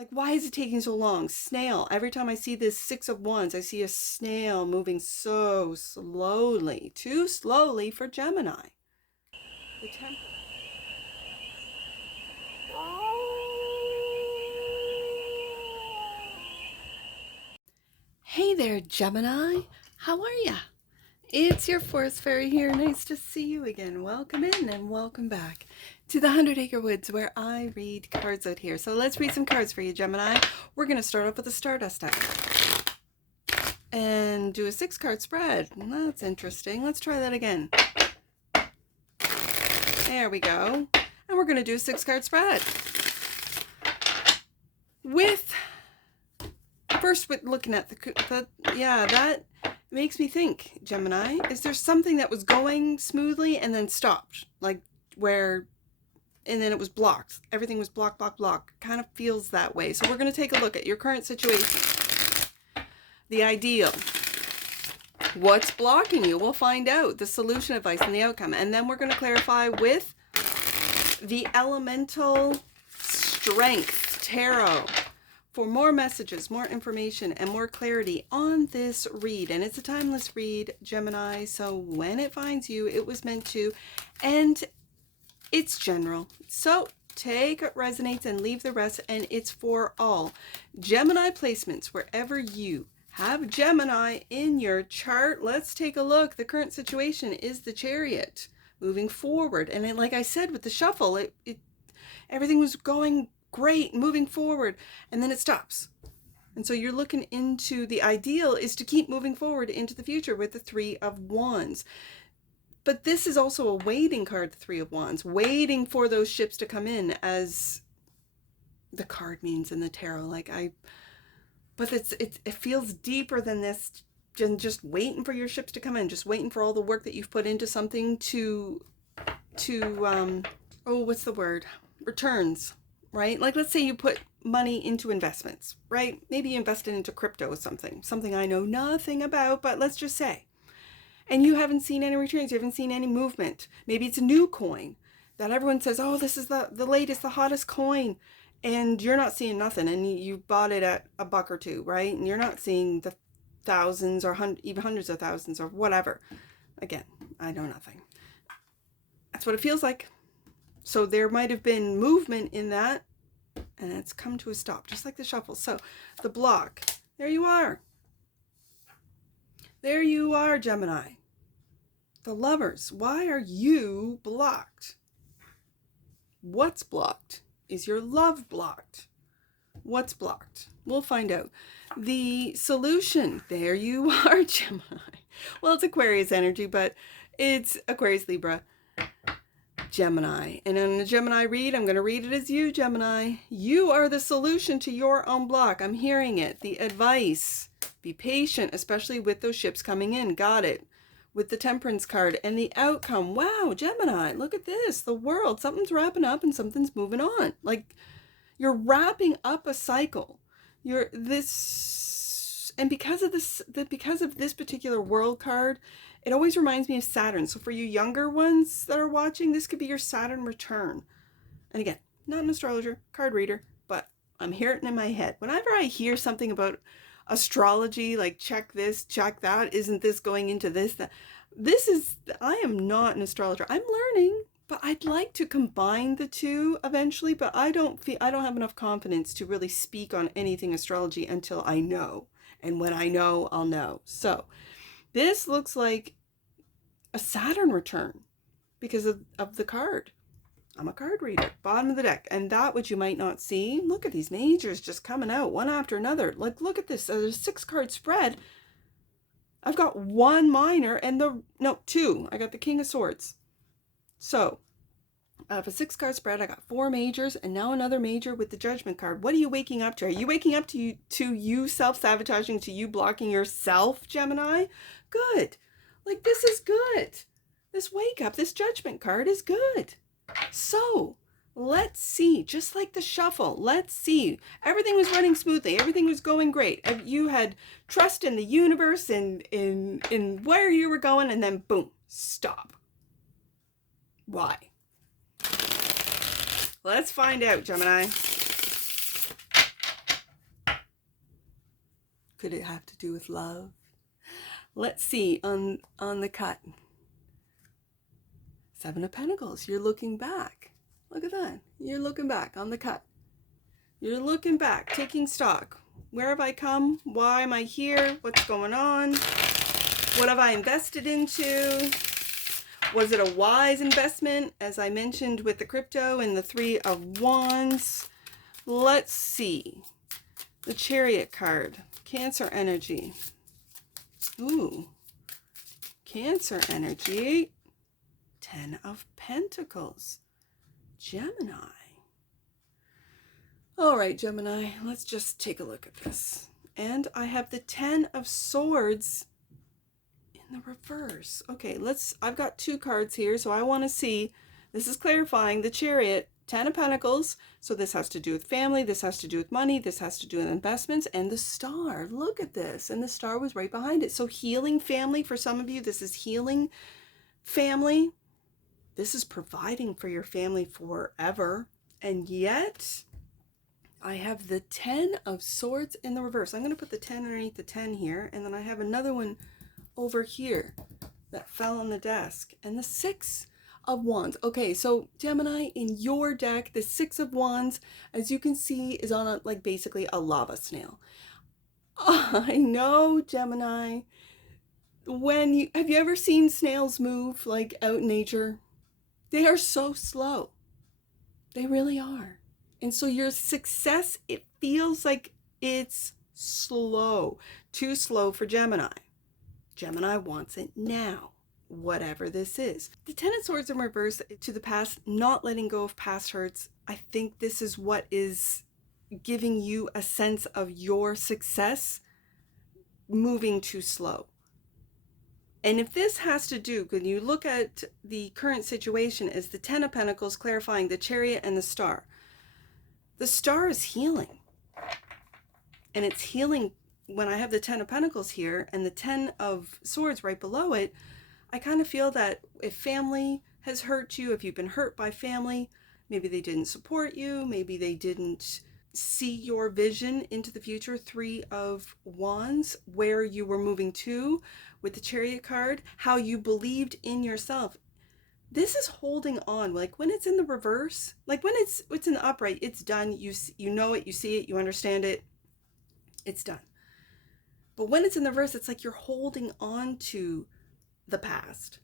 Like, why is it taking so long? Snail. Every time I see this Six of Wands, I see a snail moving so slowly. Too slowly for Gemini. The Temperance. Hey there, Gemini. How are ya? It's your forest fairy here. Nice to see you again. Welcome in and welcome back to the 100-Acre Woods, where I read cards out here. So let's read some cards for you, Gemini. We're going to start off with the Stardust deck and do a 6-card spread. That's interesting. Let's try that again. There we go. And we're going to do a 6-card spread. First, with looking at that makes me think, Gemini, is there something that was going smoothly and then stopped? And then it was blocked. Everything was blocked. Kind of feels that way. So we're going to take a look at your current situation. The ideal. What's blocking you? We'll find out. The solution, advice, and the outcome. And then we're going to clarify with the Elemental Strength Tarot for more messages, more information, and more clarity on this read. And it's a timeless read, Gemini, so when it finds you, it was meant to, and it's general. So take what resonates and leave the rest, and it's for all. Gemini placements, wherever you have Gemini in your chart, let's take a look. The current situation is the Chariot, moving forward. And then, like I said, with the shuffle, everything was going great, moving forward, and then it stops. And so you're looking into, the ideal is to keep moving forward into the future with the 3 of Wands. But this is also a waiting card, the 3 of Wands, waiting for those ships to come in, as the card means in the tarot. But it feels deeper than this, than just waiting for your ships to come in, just waiting for all the work that you've put into something to what's the word? Returns. Right? Like, let's say you put money into investments, right? Maybe you invested into crypto or something I know nothing about, but let's just say. And you haven't seen any returns, you haven't seen any movement. Maybe it's a new coin that everyone says, oh, this is the latest, the hottest coin. And you're not seeing nothing, and you bought it at $1 or $2, right? And you're not seeing the thousands or even hundreds of thousands or whatever. Again, I know nothing. That's what it feels like. So there might have been movement in that, and it's come to a stop, just like the shuffle. So the block, there you are. There you are, Gemini. The Lovers, why are you blocked? What's blocked? Is your love blocked? What's blocked? We'll find out. The solution, there you are, Gemini. Well, it's Aquarius energy, but it's Aquarius, Libra, Gemini. And in the Gemini read, I'm going to read it as you, Gemini. You are the solution to your own block. I'm hearing it. The advice, be patient, especially with those ships coming in. Got it. With the Temperance card. And the outcome. Wow, Gemini, look at this. The World. Something's wrapping up and something's moving on. Like, you're wrapping up a cycle. And because of this particular World card, it always reminds me of Saturn. So for you younger ones that are watching, this could be your Saturn return. And again, not an astrologer, card reader, but I'm hearing it in my head. Whenever I hear something about astrology, like check this, check that, isn't this going into this, that, I am not an astrologer. I'm learning, but I'd like to combine the two eventually, but I don't have enough confidence to really speak on anything astrology until I know. And when I know, I'll know. So this looks like a Saturn return because of the card. I'm a card reader. Bottom of the deck. And that which you might not see. Look at these majors just coming out one after another. Like, look at this. There's a 6-card spread. I've got one minor and two. I got the King of Swords. So I have a 6-card spread. I got 4 majors and now another major with the Judgment card. What are you waking up to? Are you waking up to you self-sabotaging, to you blocking yourself, Gemini? Good. Like, this is good. This wake up, this Judgment card is good. So let's see, just like the shuffle, let's see. Everything was running smoothly. Everything was going great. You had trust in the universe and in where you were going, and then boom, stop. Why? Let's find out, Gemini. Could it have to do with love? Let's see on the cut. Seven of Pentacles. You're looking back. Look at that. You're looking back on the cut. You're looking back, taking stock. Where have I come? Why am I here? What's going on? What have I invested into? Was it a wise investment, as I mentioned with the crypto and the Three of Wands? Let's see. The Chariot card. Cancer energy. Ooh. Cancer energy. 10 of Pentacles. Gemini. All right, Gemini, let's just take a look at this. And I have the 10 of Swords in the reverse. Okay, I've got two cards here, so I want to see, this is clarifying the Chariot, 10 of Pentacles. So this has to do with family, this has to do with money, this has to do with investments, and the Star. Look at this. And the Star was right behind it. So healing family for some of you, this is healing family. This is providing for your family forever. And yet, I have the 10 of Swords in the reverse. I'm going to put the 10 underneath the 10 here. And then I have another one over here that fell on the desk. And the 6 of Wands. Okay, so Gemini, in your deck, the 6 of Wands, as you can see, is on basically a lava snail. Oh, I know, Gemini. Have you ever seen snails move like out in nature? They are so slow. They really are. And so your success, it feels like it's slow. Too slow for Gemini. Gemini wants it now, whatever this is. The 10 of Swords in reverse to the past, not letting go of past hurts. I think this is what is giving you a sense of your success moving too slow. And if this has to do, when you look at the current situation, is the 10 of Pentacles clarifying the Chariot and the Star. The Star is healing. And it's healing when I have the 10 of Pentacles here and the 10 of Swords right below it. I kind of feel that if family has hurt you, if you've been hurt by family, maybe they didn't support you, maybe they didn't see your vision into the future, 3 of Wands, where you were moving to with the Chariot card, how you believed in yourself. This is holding on. Like when it's in the reverse, like when it's in the upright, it's done. You know it, you see it, you understand it, it's done. But when it's in the reverse, it's like you're holding on to the past.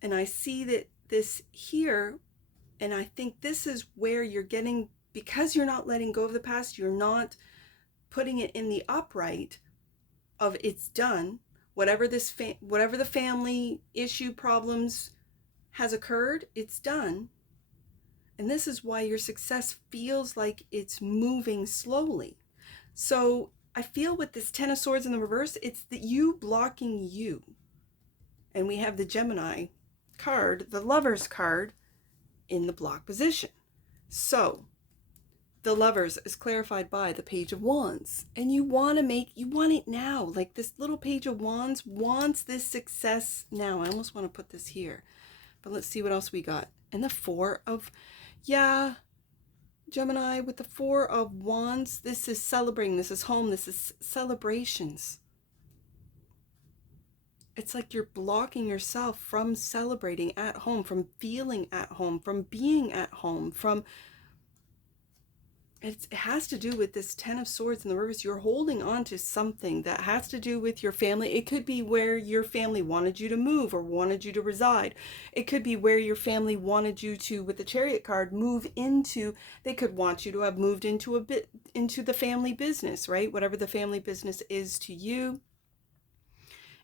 And I see that this here, and I think this is where you're getting, because you're not letting go of the past, you're not putting it in the upright of it's done. Whatever the family issue problems has occurred, it's done. And this is why your success feels like it's moving slowly. So I feel with this 10 of Swords in the reverse, it's that you blocking you. And we have the Gemini card, the Lovers card, in the block position. So the Lovers is clarified by the Page of Wands. And you want it now. Like this little Page of Wands wants this success now. I almost want to put this here. But let's see what else we got. And the 4 of, Gemini, with the 4 of Wands, this is celebrating, this is home, this is celebrations. It's like you're blocking yourself from celebrating at home, from feeling at home, from being at home, it has to do with this 10 of Swords in the reverse. You're holding on to something that has to do with your family. It could be where your family wanted you to move or wanted you to reside. It could be where your family wanted you to, with the Chariot card, move into. They could want you to have moved into the family business, right? Whatever the family business is to you.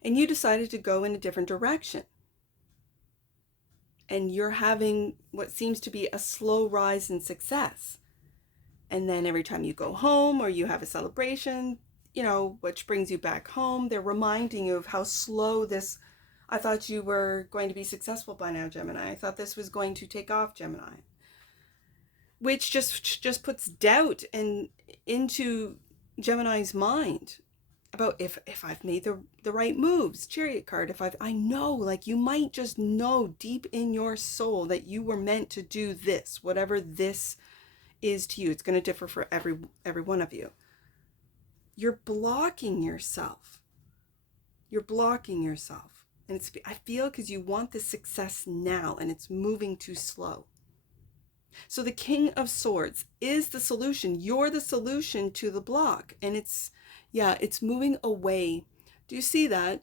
And you decided to go in a different direction. And you're having what seems to be a slow rise in success. And then every time you go home or you have a celebration, which brings you back home, they're reminding you of how slow this, I thought you were going to be successful by now, Gemini. I thought this was going to take off, Gemini. Which just puts doubt into Gemini's mind about if I've made the right moves. Chariot card, I know, like you might just know deep in your soul that you were meant to do this, whatever this is to you. It's going to differ for every one of you. you're blocking yourself. You're blocking yourself. And I feel because you want the success now and it's moving too slow. So the King of Swords is the solution. You're the solution to the block. And it's moving away. Do you see that?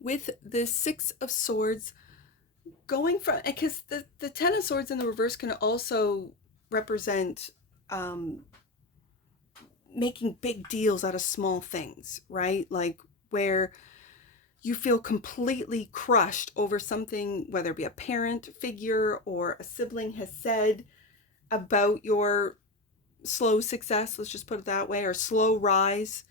With the Six of Swords going from, because the Ten of Swords in the reverse can also represent making big deals out of small things, right? Like where you feel completely crushed over something, whether it be a parent figure or a sibling has said about your slow success, let's just put it that way, or slow rise,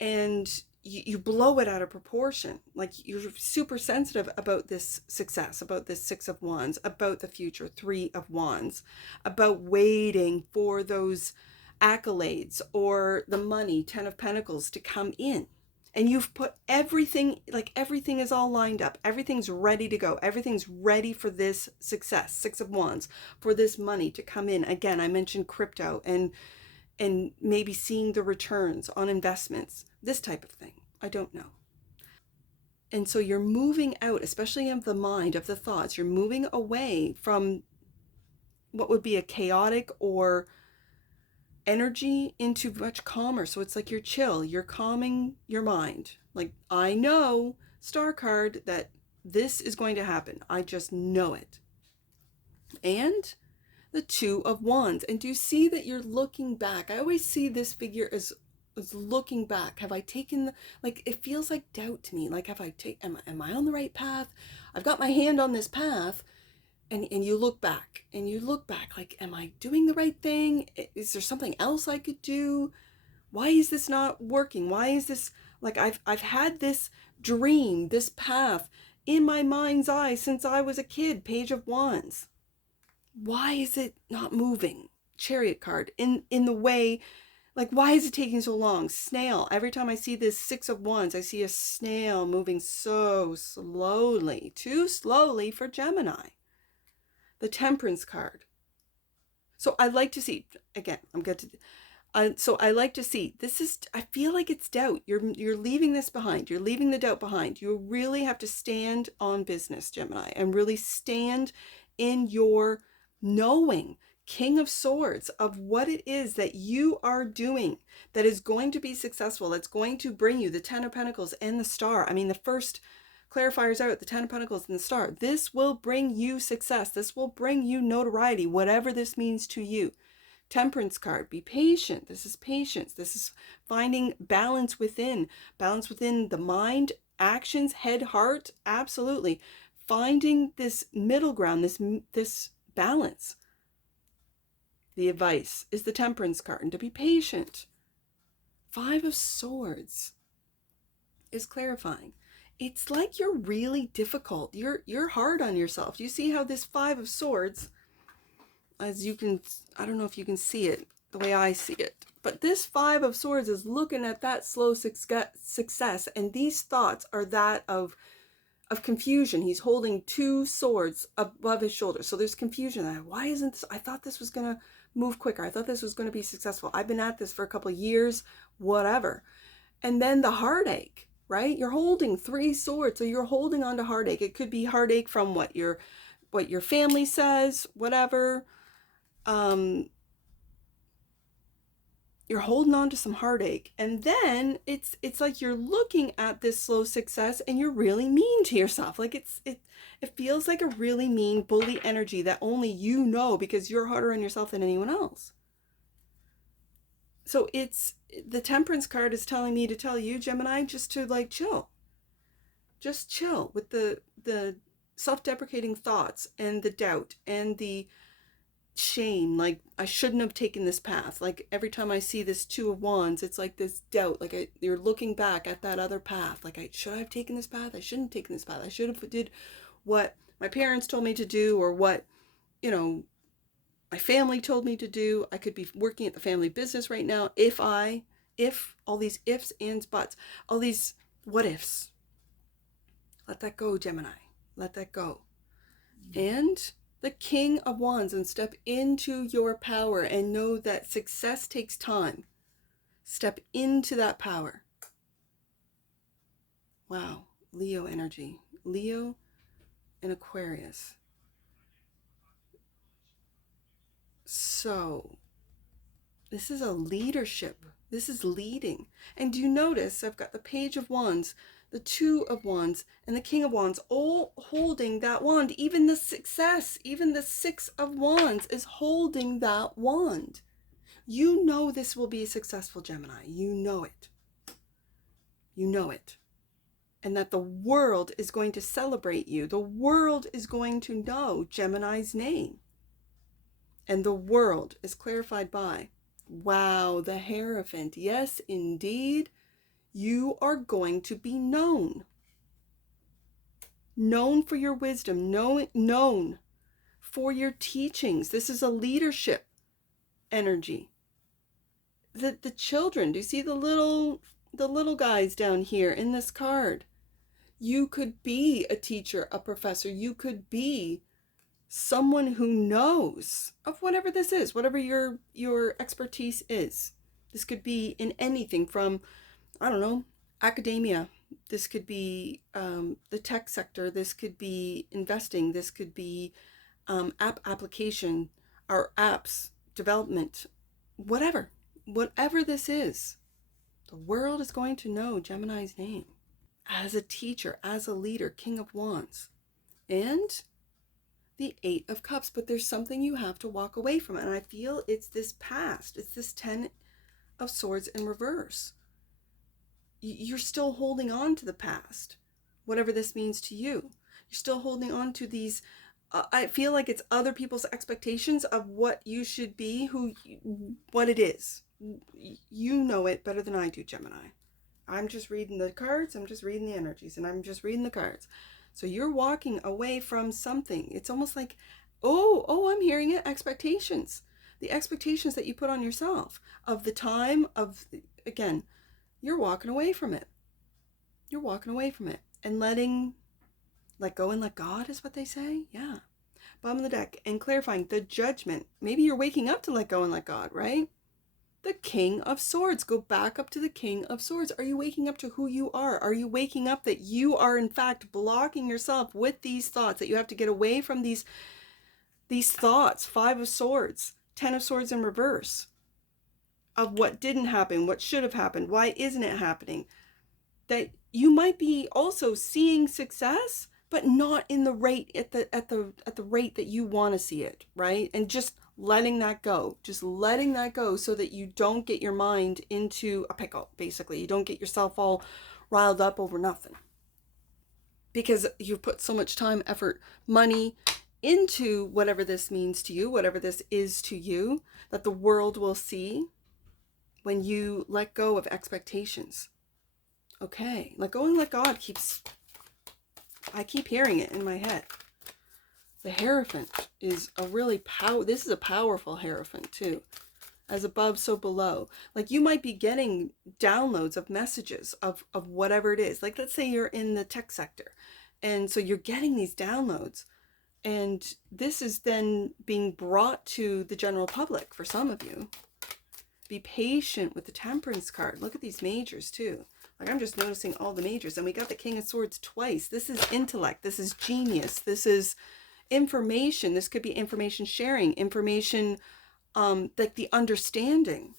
and you blow it out of proportion. Like you're super sensitive about this success, about this Six of Wands, about the future Three of Wands, about waiting for those accolades or the money, Ten of Pentacles, to come in. And you've put everything, like everything is all lined up. Everything's ready to go. Everything's ready for this success, Six of Wands, for this money to come in. Again, I mentioned crypto and maybe seeing the returns on investments, this type of thing. I don't know. And so you're moving out, especially of the mind, of the thoughts. You're moving away from what would be a chaotic or energy into much calmer. So it's like you're chill, you're calming your mind. Like, I know, star card, that this is going to happen. I just know it. And the Two of Wands. And do you see that you're looking back? I always see this figure as looking back. Have I taken like, it feels like doubt to me. Like, have I taken, am I on the right path? I've got my hand on this path. And you look back and you look back, like, am I doing the right thing? Is there something else I could do? Why is this not working? Why is this, like, I've had this dream, this path in my mind's eye since I was a kid, Page of Wands. Why is it not moving? Chariot card in the way, like, why is it taking so long? Snail. Every time I see this Six of Wands, I see a snail moving so slowly, too slowly for Gemini. The Temperance card. So I like to see, again, so I like to see, this is, I feel like it's doubt. You're leaving this behind. You're leaving the doubt behind. You really have to stand on business, Gemini, and really stand in your knowing, King of Swords, of what it is that you are doing that is going to be successful, that's going to bring you the Ten of Pentacles and the Star. I mean, the first clarifiers out, the Ten of Pentacles and the Star. This will bring you success. This will bring you notoriety, whatever this means to you. Temperance card, be patient. This is patience. This is finding balance within the mind, actions, head, heart. Absolutely. Finding this middle ground, this balance. The advice is the Temperance card, and to be patient. Five of Swords is clarifying. It's like you're really difficult. You're hard on yourself. You see how this Five of Swords, as you can, I don't know if you can see it the way I see it, but this Five of Swords is looking at that slow success, and these thoughts are that of confusion. He's holding two swords above his shoulder. So there's confusion. Why isn't this? I thought this was going to move quicker. I thought this was going to be successful. I've been at this for a couple of years, whatever. And then the heartache. Right? You're holding three swords, so you're holding on to heartache. It could be heartache from what your family says, whatever. You're holding on to some heartache, and then it's like you're looking at this slow success, and you're really mean to yourself. Like it feels like a really mean bully energy that only you know, because you're harder on yourself than anyone else. So it's, the Temperance card is telling me to tell you, Gemini, just to like chill. Just chill with the self-deprecating thoughts and the doubt and the shame. Like, I shouldn't have taken this path. Like, every time I see this Two of Wands, it's like this doubt. Like, you're looking back at that other path. Like, should I have taken this path? I shouldn't have taken this path. I should have did what my parents told me to do, or what, my family told me to do. I could be working at the family business right now if all these ifs, ands, buts, all these what ifs. Let that go, Gemini. Let that go. And the King of Wands, and step into your power and know that success takes time. Step into that power. Wow. Leo energy. Leo and Aquarius. So this is a leadership. This is leading. And do you notice I've got the Page of Wands, the Two of Wands, and the King of Wands all holding that wand. Even the success, even the Six of Wands is holding that wand. You know this will be successful, Gemini. You know it. You know it. And that the world is going to celebrate you. The world is going to know Gemini's name. And the world is clarified by, wow, the Hierophant. Yes, indeed, you are going to be known. Known for your wisdom, known for your teachings. This is a leadership energy. The children, do you see the little guys down here in this card? You could be a teacher, a professor. You could be someone who knows of whatever this is, whatever your expertise is. This could be in anything from, I don't know, academia. This could be the tech sector. This could be investing. This could be app application or apps development. Whatever this is, the world is going to know Gemini's name as a teacher, as a leader, King of Wands. And the Eight of Cups, but there's something you have to walk away from. And I feel it's this past. It's this Ten of Swords in reverse. You're still holding on to the past, whatever this means to you. You're still holding on to these, I feel like it's other people's expectations of what you should be, what it is. You know it better than I do, Gemini. I'm just reading the cards, I'm just reading the energies, and I'm just reading the cards. So you're walking away from something. It's almost like, oh, I'm hearing it. Expectations. The expectations that you put on yourself of the time of, again, you're walking away from it. You're walking away from it and let go and let God is what they say. Yeah. Bottom of the deck and clarifying the Judgment. Maybe you're waking up to let go and let God, right? The King of Swords. Go back up to the King of Swords. Are you waking up to who you are? Are you waking up that you are in fact blocking yourself with these thoughts, that you have to get away from these thoughts? Five of Swords, Ten of Swords in reverse, of what didn't happen, what should have happened, why isn't it happening? That you might be also seeing success, but not in the rate at the rate that you want to see it, right? And just letting that go, so that you don't get your mind into a pickle, basically. You don't get yourself all riled up over nothing. Because you've put so much time, effort, money into whatever this means to you, whatever this is to you, that the world will see when you let go of expectations. Okay, let go and let God I keep hearing it in my head. The Hierophant is a really this is a powerful Hierophant too. As above, so below. Like you might be getting downloads of messages of whatever it is. Like let's say you're in the tech sector. And so you're getting these downloads. And this is then being brought to the general public for some of you. Be patient with the Temperance card. Look at these majors too. Like I'm just noticing all the majors. And we got the King of Swords twice. This is intellect. This is genius. This is information. This could be information sharing, information, like the understanding.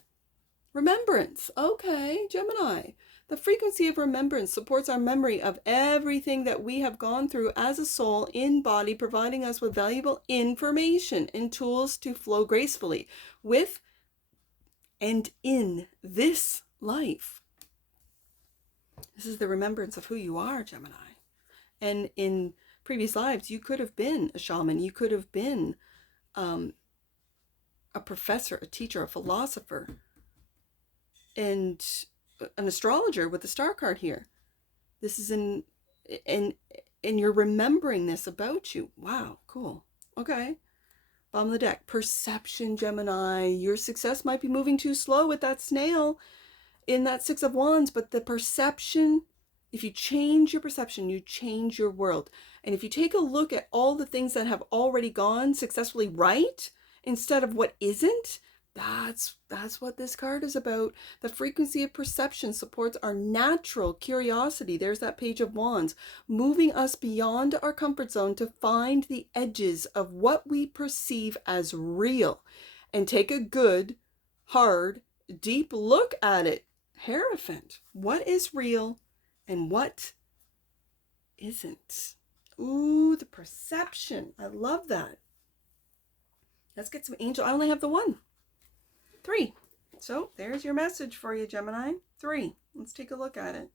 Remembrance. Okay, Gemini. The frequency of remembrance supports our memory of everything that we have gone through as a soul in body, providing us with valuable information and tools to flow gracefully with and in this life. This is the remembrance of who you are, Gemini. And in previous lives, you could have been a shaman. You could have been a professor, a teacher, a philosopher, and an astrologer with the star card here. This is and you're remembering this about you. Wow, cool. Okay. Bottom of the deck. Perception, Gemini. Your success might be moving too slow with that snail in that Six of Wands, but the perception, if you change your perception, you change your world. And if you take a look at all the things that have already gone successfully right, instead of what isn't, That's what this card is about. The frequency of perception supports our natural curiosity. There's that Page of Wands, moving us beyond our comfort zone to find the edges of what we perceive as real and take a good, hard, deep look at it. Hierophant, what is real and what isn't? Ooh, the perception. I love that. Let's get some angel. I only have the one. 3. So there's your message for you, Gemini. 3. Let's take a look at it.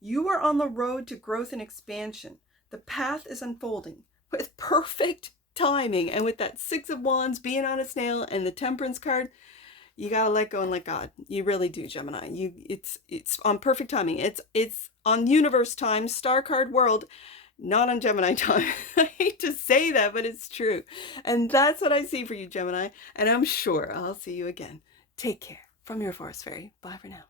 You are on the road to growth and expansion. The path is unfolding with perfect timing. And with that 6 of Wands being on a snail and the Temperance card, you gotta let go and let God. You really do, Gemini. It's on perfect timing. It's on universe time, star card world, not on Gemini time. I hate to say that, but it's true. And that's what I see for you, Gemini. And I'm sure I'll see you again. Take care. From your Forest Fairy. Bye for now.